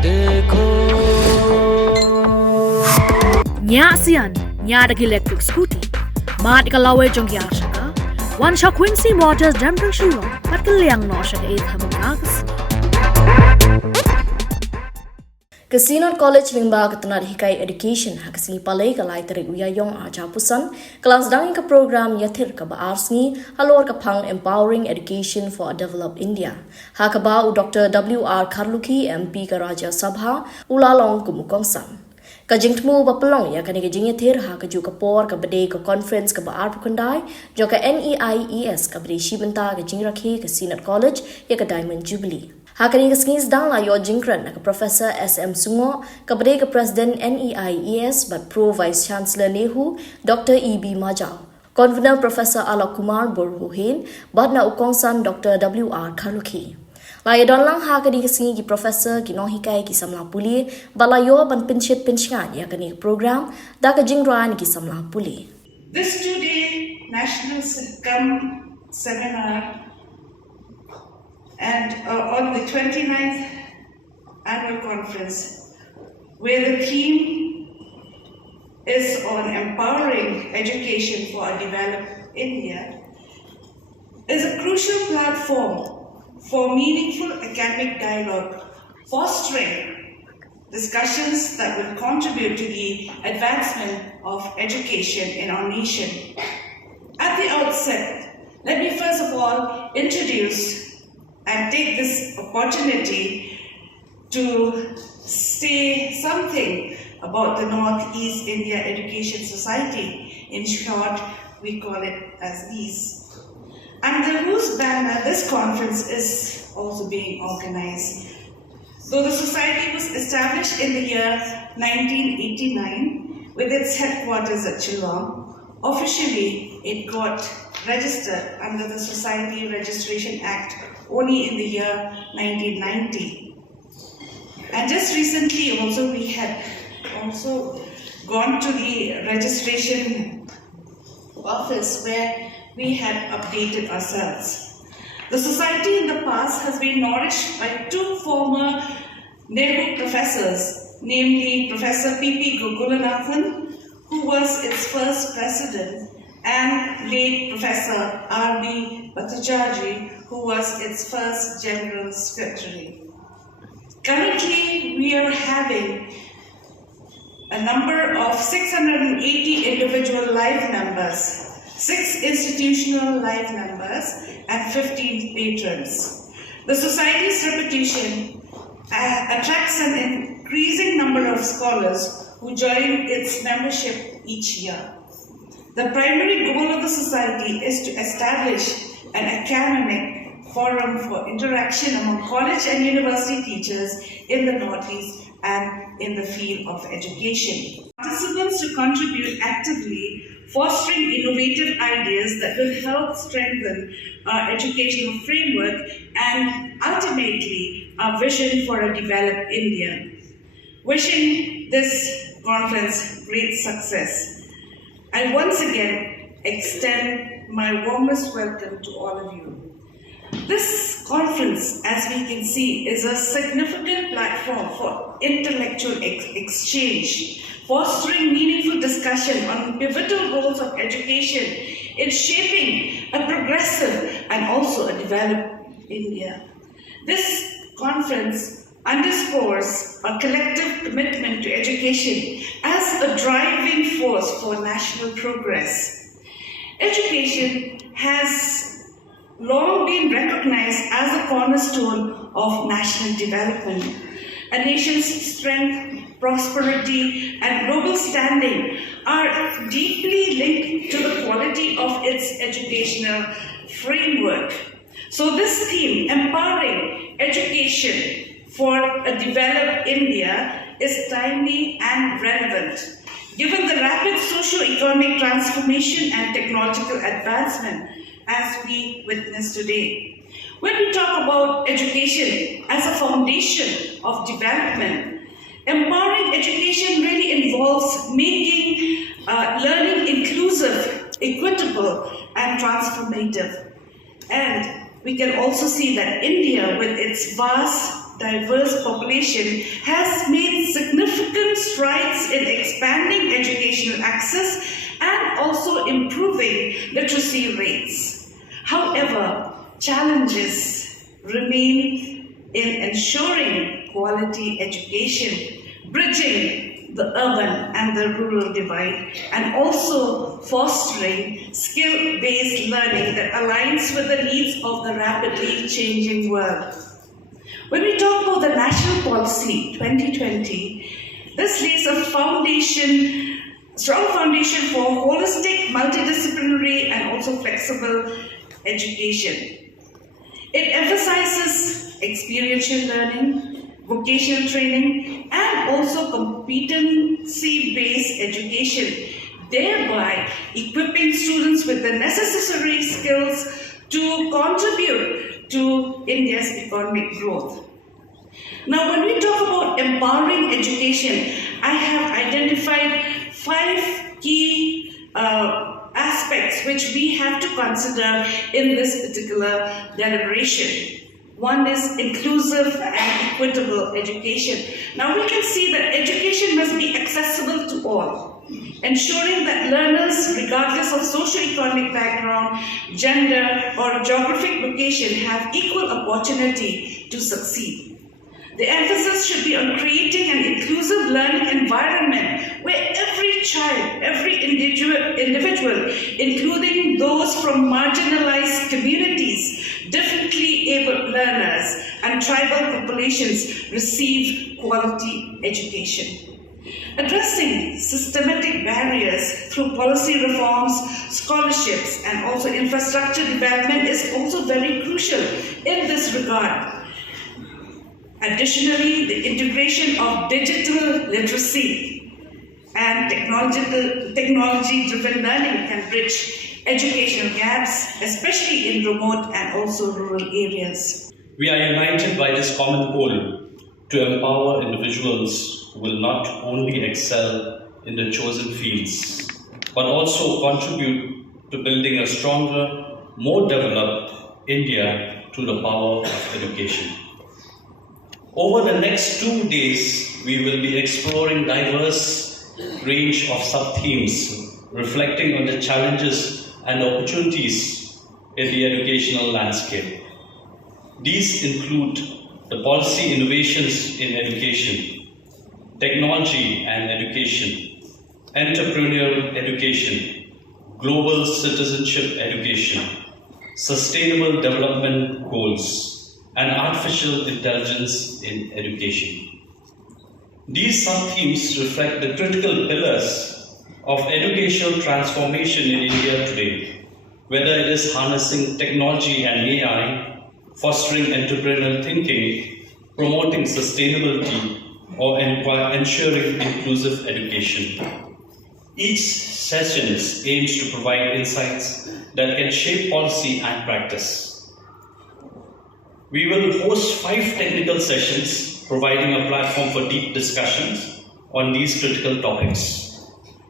Nya sian, nya the electric scooty. Mat kalawe jong ya shaka. One shot Quincy Waters Damping Shillong. Pat kaliang no shaka 8 hamunagas. Synod College Lingba Ketenar Hikai Education Hakasi Pale Kalai Terik Uyayong Aja Pusan kelas Sdang ke program Ïathir ke Sngi Halor ke Pang Empowering Education for a Developed India. Hakaba u Dr. W.R. Karluki MP ke Raja Sabha ulalong kumukongsan. Kajing temu bapelong ya kani kajing Ïathir ha kaju ke por ke bede ke conference ke Pukandai jo ke NEIES ke bede Shibenta kajing rakhi ke Synod College ya ke Diamond Jubilee. Hakani ke Sdang la yo jingkran ke Professor SM Sungo kepada ke Presiden NEIES but Pro Vice Chancellor Nehu Dr. E.B. Majau. Convener Professor Alok Kumar Borhuhin bad na ukongsan Dr. W.R. Karluki. Laya donlang hakani ke Sngi ki Professor ki nohikai ki samla Pule balayo ban pinchit pinchingan ya kani program da ke jingran ki samla Pule. This two-day national seminar and on the 29th annual conference, where the theme is on empowering education for a developed India, is a crucial platform for meaningful academic dialogue, fostering discussions that will contribute to the advancement of education in our nation. At the outset, let me first of all introduce and take this opportunity to say something about the Northeast India Education Society. In short, we call it as NEES. Under whose banner this conference is also being organized. Though the society was established in the year 1989 with its headquarters at Shillong, officially it got registered under the Society Registration Act only in the year 1990. And just recently also we had also gone to the registration office where we had updated ourselves. The society in the past has been nourished by two former Nehru professors, namely Professor P.P. Gokulanathan, who was its first president, and late Professor R.B. Bhattacharjee, who was its first General Secretary. Currently, we are having a number of 680 individual life members, 6 institutional life members, and 15 patrons. The Society's reputation attracts an increasing number of scholars who join its membership each year. The primary goal of the Society is to establish an academic forum for interaction among college and university teachers in the Northeast and in the field of education. Participants to contribute actively, fostering innovative ideas that will help strengthen our educational framework and ultimately our vision for a developed India. Wishing this conference great success. I once again extend my warmest welcome to all of you. This conference, as we can see, is a significant platform for intellectual exchange, fostering meaningful discussion on pivotal roles of education in shaping a progressive and also a developed India. This conference underscores our collective commitment to education as a driving force for national progress. Education has long been recognized as a cornerstone of national development. A nation's strength, prosperity, and global standing are deeply linked to the quality of its educational framework. So this theme, empowering education for a developed India, is timely and relevant, given the rapid socio-economic transformation and technological advancement as we witness today. When we talk about education as a foundation of development, empowering education really involves making learning inclusive, equitable, and transformative. And we can also see that India, with its vast diverse population has made significant strides in expanding educational access and also improving literacy rates. However, challenges remain in ensuring quality education, bridging the urban and the rural divide, and also fostering skill-based learning that aligns with the needs of the rapidly changing world. When we talk about the National Policy 2020, this lays a strong foundation for holistic, multidisciplinary, and also flexible education. It emphasizes experiential learning, vocational training, and also competency-based education, thereby equipping students with the necessary skills to contribute to India's economic growth. Now, when we talk about empowering education, I have identified 5 key aspects which we have to consider in this particular deliberation. One is inclusive and equitable education. Now we can see that education must be accessible to all, ensuring that learners, regardless of socio-economic background, gender, or geographic location, have equal opportunity to succeed. The emphasis should be on creating an inclusive learning environment where every child, every individual, including those from marginalized communities, differently abled learners, and tribal populations receive quality education. Addressing systematic barriers through policy reforms, scholarships, and also infrastructure development is also very crucial in this regard. Additionally, the integration of digital literacy and technology-driven learning can bridge educational gaps, especially in remote and also rural areas. We are united by this common goal to empower individuals who will not only excel in the chosen fields, but also contribute to building a stronger, more developed India through the power of education. Over the next 2 days, we will be exploring diverse range of sub-themes reflecting on the challenges and opportunities in the educational landscape. These include the policy innovations in education, technology and education, entrepreneurial education, global citizenship education, sustainable development goals, and artificial intelligence in education. These sub-themes reflect the critical pillars of educational transformation in India today, whether it is harnessing technology and AI, fostering entrepreneurial thinking, promoting sustainability, or ensuring inclusive education. Each session aims to provide insights that can shape policy and practice. We will host 5 technical sessions, providing a platform for deep discussions on these critical topics.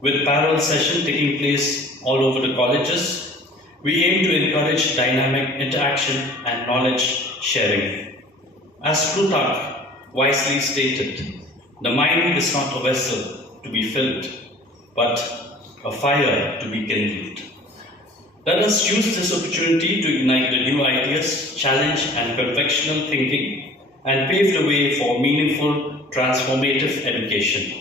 With parallel sessions taking place all over the colleges, we aim to encourage dynamic interaction and knowledge sharing. As Plutarch wisely stated, the mind is not a vessel to be filled, but a fire to be kindled. Let us use this opportunity to ignite the new ideas, challenge and convictional thinking, and pave the way for meaningful, transformative education.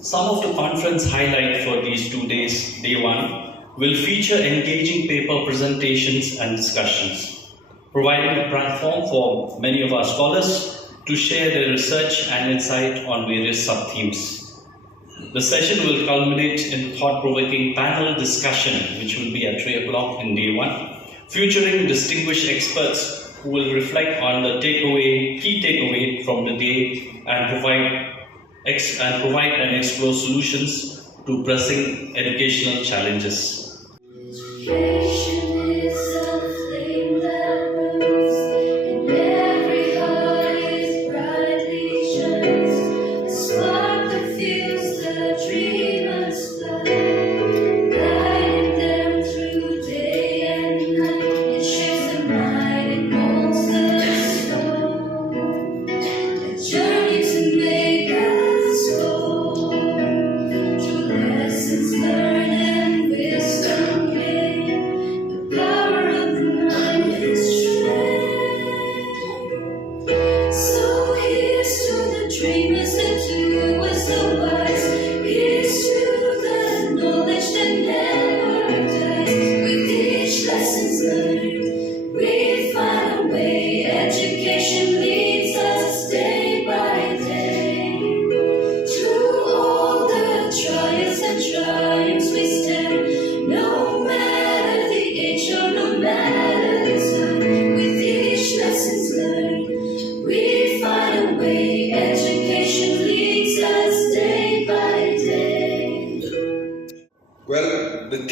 Some of the conference highlights for these 2 days, day 1, will feature engaging paper presentations and discussions, providing a platform for many of our scholars to share their research and insight on various sub-themes. The session will culminate in thought-provoking panel discussion, which will be at 3 o'clock in day 1, featuring distinguished experts who will reflect on the key takeaway from the day and provide and explore solutions to pressing educational challenges.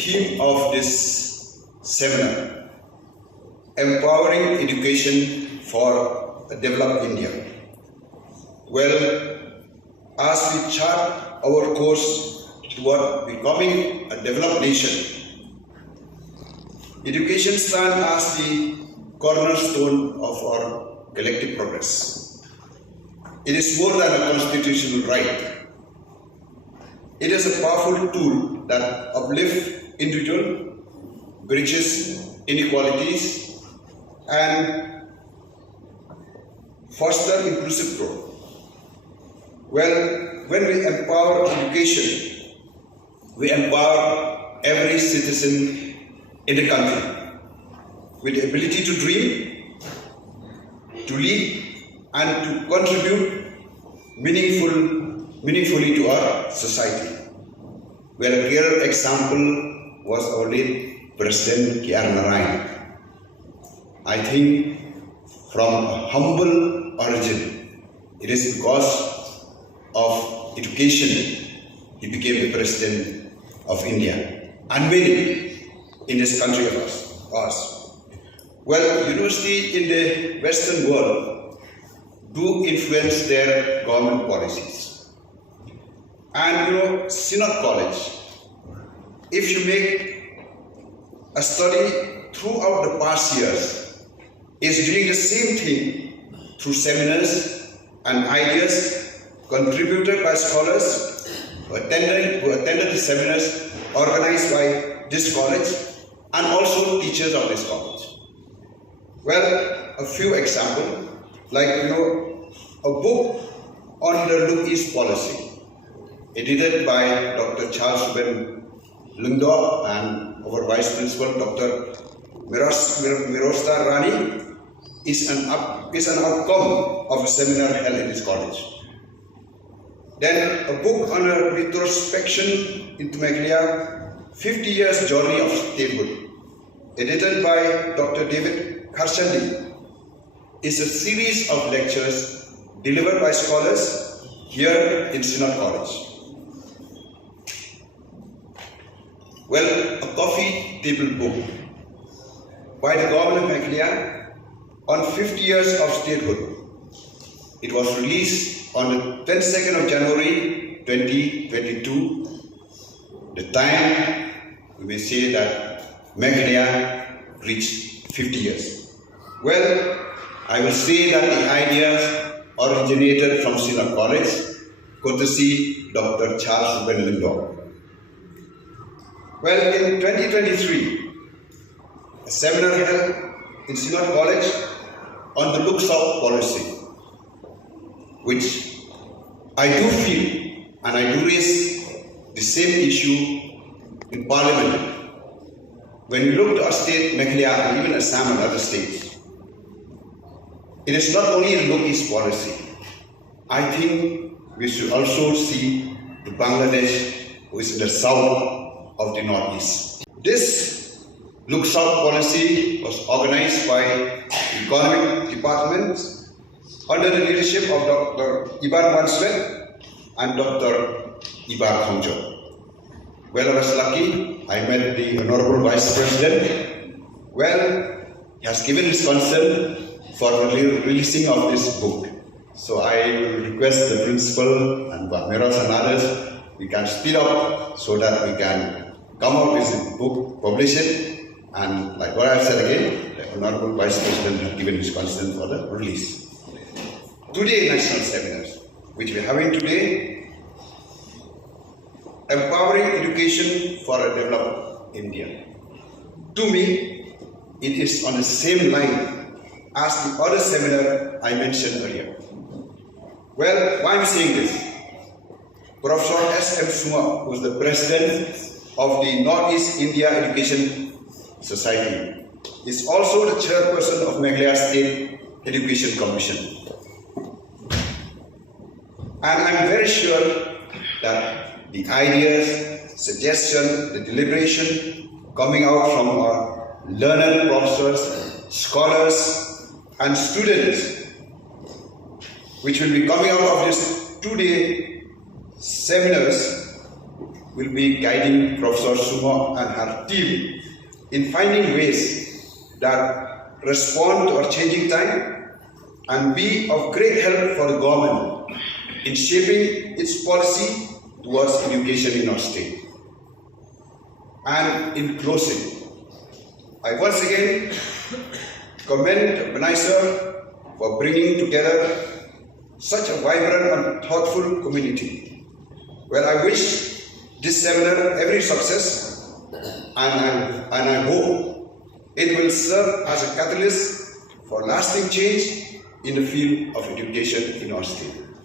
theme of this seminar, Empowering Education for a Developed India. Well, as we chart our course toward becoming a developed nation, education stands as the cornerstone of our collective progress. It is more than a constitutional right. It is a powerful tool that uplifts individual, bridges inequalities, and fosters inclusive growth. Well, when we empower education, we empower every citizen in the country with the ability to dream, to lead, and to contribute meaningfully to our society. Where a clear example was our late President Ïathir. I think from a humble origin, it is because of education he became the President of India, and many in this country of ours. Well, university in the Western world do influence their government policies. And Synod College, if you make a study throughout the past years, is doing the same thing through seminars and ideas contributed by scholars who attended the seminars organized by this college and also teachers of this college. Well, a few examples, like a book on the Look East policy, edited by Dr. Charles Ben Lungdor and our Vice Principal, Dr. Mirosta Rani, is an outcome of a seminar held in this college. Then a book on a retrospection into Meghalaya, 50 years journey of statehood, edited by Dr. David Kharsandi, is a series of lectures delivered by scholars here in Synod College. Well, a coffee table book by the government of Meghalaya on 50 years of statehood. It was released on the 22nd of January 2022, the time we may say that Meghalaya reached 50 years. Well, I will say that the ideas originated from Synod College, courtesy Dr. Charles Ben Lindor. Well, in 2023, a seminar held in Synod College on the Look South policy, which I do feel and I do raise the same issue in Parliament. When we look to our state, Meghalaya, and even Assam and other states, it is not only a Look East policy. I think we should also see the Bangladesh, who is in the south of the Northeast. This Look South policy was organized by the Economic Department under the leadership of Dr. Iban Manswet and Dr. Iba Khongjo. Well, I was lucky. I met the Honorable Vice President. Well, he has given his consent for the releasing of this book. So I will request the principal and Miros and others, we can speed up so that we can come up with a book, publish it, and like what I have said again, the Honorable Vice President has given his consent for the release. Today, national seminars, which we are having today, Empowering Education for a Developed India. To me, it is on the same line as the other seminar I mentioned earlier. Well, why I'm saying this? Professor S.M. Suma, who is the president of the Northeast India Education Society, is also the chairperson of Meghalaya State Education Commission. And I'm very sure that the ideas, suggestions, the deliberation coming out from our learned professors, scholars, and students, which will be coming out of this two-day seminars, will be guiding Professor Sumo and her team in finding ways that respond to our changing time and be of great help for the government in shaping its policy towards education in our state. And in closing, I once again commend Organizer for bringing together such a vibrant and thoughtful community. Well, I wish this seminar every success, and I hope it will serve as a catalyst for lasting change in the field of education in our state.